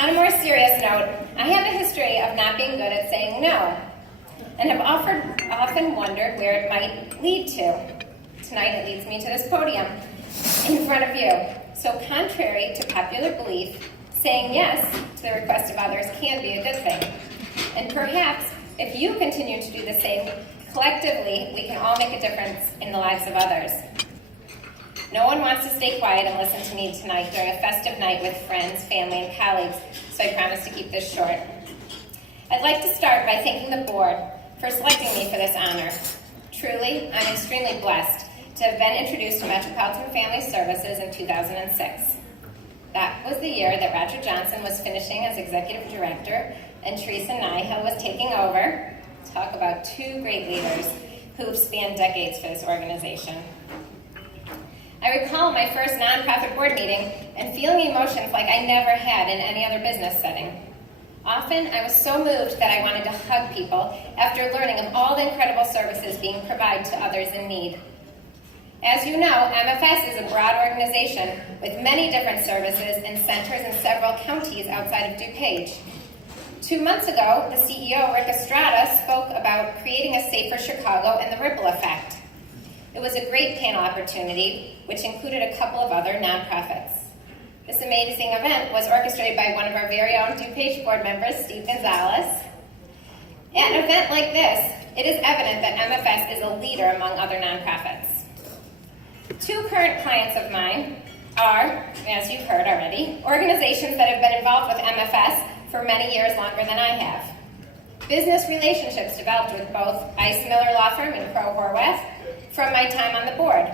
On a more serious note, I have a history of not being good at saying no, and have often wondered where it might lead to. Tonight it leads me to this podium in front of you. So contrary to popular belief, saying yes to the request of others can be a good thing. And perhaps if you continue to do the same, collectively we can all make a difference in the lives of others. No one wants to stay quiet and listen to me tonight during a festive night with friends, family, and colleagues, so I promise to keep this short. I'd like to start by thanking the board for selecting me for this honor. Truly, I'm extremely blessed to have been introduced to Metropolitan Family Services in 2006. That was the year that Roger Johnson was finishing as executive director and Teresa Nyhill was taking over. Talk about two great leaders who have spanned decades for this organization. I recall my first nonprofit board meeting and feeling emotions like I never had in any other business setting. Often, I was so moved that I wanted to hug people after learning of all the incredible services being provided to others in need. As you know, MFS is a broad organization with many different services and centers in several counties outside of DuPage. 2 months ago, the CEO, Rick Estrada, spoke about creating a safer Chicago and the ripple effect. It was a great panel opportunity, which included a couple of other nonprofits. This amazing event was orchestrated by one of our very own DuPage board members, Steve Gonzalez. At an event like this, it is evident that MFS is a leader among other nonprofits. Two current clients of mine are, as you've heard already, organizations that have been involved with MFS for many years longer than I have. Business relationships developed with both Ice Miller Law Firm and Crowe Horwath from my time on the board.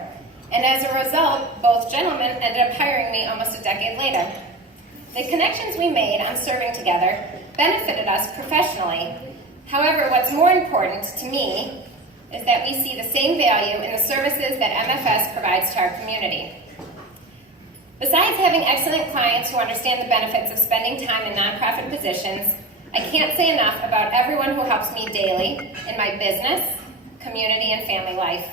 And as a result, both gentlemen ended up hiring me almost a decade later. The connections we made on serving together benefited us professionally. However, what's more important to me is that we see the same value in the services that MFS provides to our community. Besides having excellent clients who understand the benefits of spending time in nonprofit positions, I can't say enough about everyone who helps me daily in my business, community, and family life.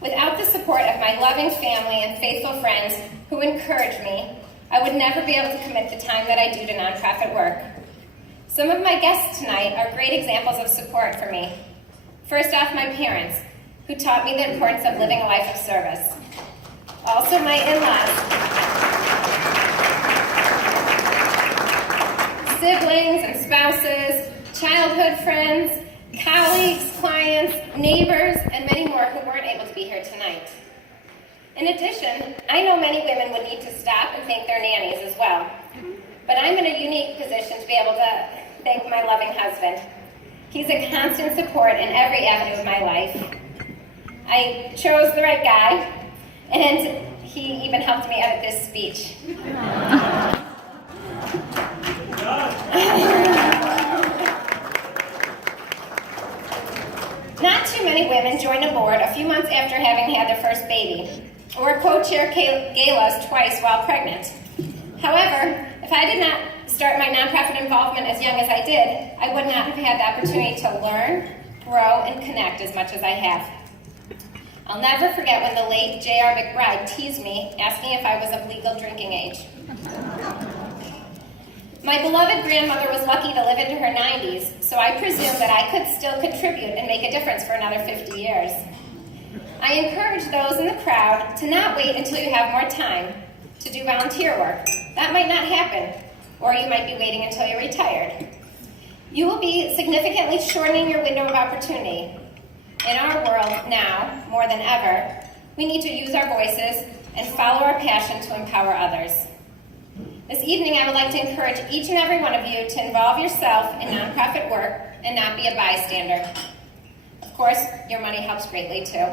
Without the support of my loving family and faithful friends who encourage me, I would never be able to commit the time that I do to nonprofit work. Some of my guests tonight are great examples of support for me. First off, my parents, who taught me the importance of living a life of service. Also, my in-laws, siblings and spouses, childhood friends, colleagues, clients, neighbors, and many more who weren't able to be here tonight. In addition, I know many women would need to stop and thank their nannies as well. But I'm in a unique position to be able to thank my loving husband. He's a constant support in every avenue of my life. I chose the right guy, and he even helped me edit this speech. Not too many women join a board a few months after having had their first baby, or co-chair galas twice while pregnant. However, if I did not start my nonprofit involvement as young as I did, I would not have had the opportunity to learn, grow, and connect as much as I have. I'll never forget when the late J.R. McBride teased me, asking if I was of legal drinking age. My beloved grandmother was lucky to live into her 90s, so I presumed that I could still contribute and make a difference for another 50 years. I encourage those in the crowd to not wait until you have more time to do volunteer work. That might not happen, or you might be waiting until you're retired. You will be significantly shortening your window of opportunity. In our world now, more than ever, we need to use our voices and follow our passion to empower others. This evening, I would like to encourage each and every one of you to involve yourself in nonprofit work and not be a bystander. Of course, your money helps greatly too.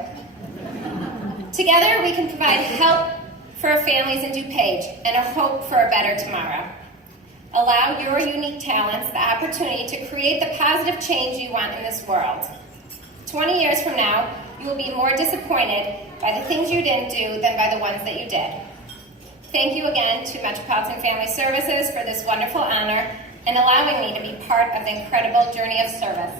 Together, we can provide help for our families in DuPage and a hope for a better tomorrow. Allow your unique talents the opportunity to create the positive change you want in this world. 20 years from now, you will be more disappointed by the things you didn't do than by the ones that you did. Thank you again to Metropolitan Family Services for this wonderful honor and allowing me to be part of the incredible journey of service.